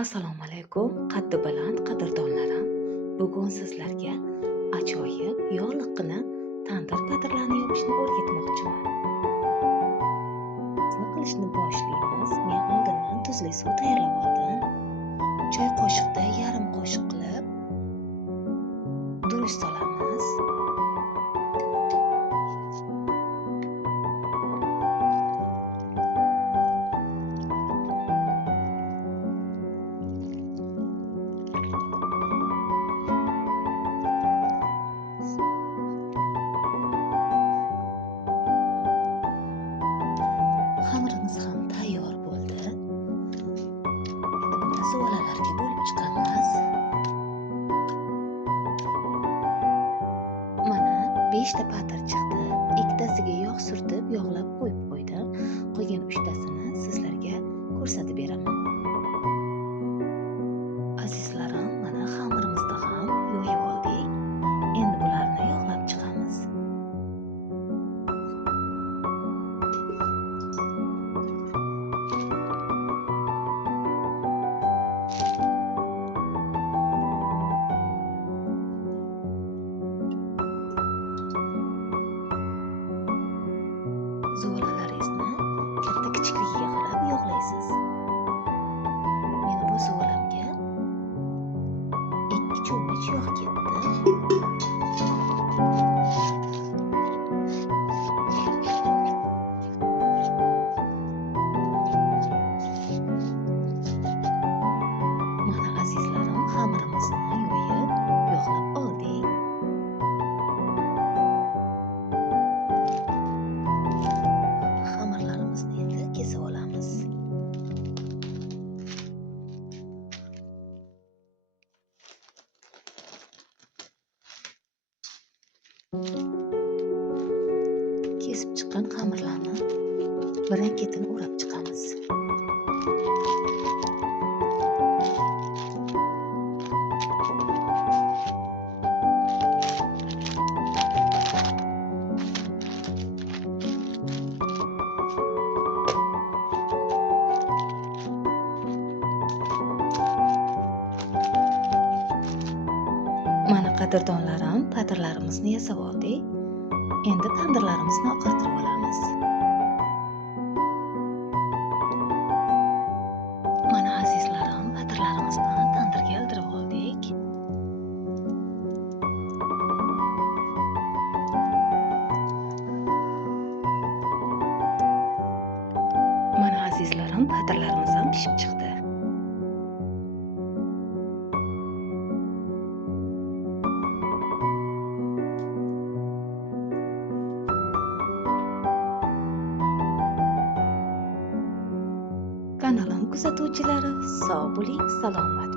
Assalomu alaykum, qaddi baland qadrdonlarim. Bugun sizlarga ajoyib yog'liqqina tandir patirlarini yopishni o'rgatmoqchiman. Nima qilishni boshlaymiz. Men oldindan tuzli suv tayyorlab oldim. Choy qoshiqda yarim qoshiq qilib durust solamiz. Xamirimiz ham tayyor bo'ldi. Endi buni zuvolalarga bo'lib chiqamiz. Mana 5 ta patir chiqdi. Ikkitasiga yog' surtib, yog'lab qo'yib qo'ydim. Qolgan 3 tasini sizlarga ko'rsatib beraman. Azizlarim, mana xamirimizni ham yoyib oldik. Endi bularni yog'lab chiqamiz. Zuvalalaringizni katta kichikligiga qarab yog'laysiz. Meni bu zuvalamga 2 cho'mich yog' ketdi. Mana azizlarim, xamirimizni yoyib, yog'lab oldik. Xamirlarimizni endi kesib olamiz. Kesib chiqqan xamirlarni birin-ketin o'rab chiqamiz. Mana qadrdonlarim, patirlarimizni yasab oldik. Endi tandirlarimizni oqartirib olamiz. Mana azizlarim, patirlarimizni tandirga ildirib oldik. Mana azizlarim, patirlarimiz ham pishib chiqdi. Kanalim kuzatuvchilari, sog' bo'ling, salomat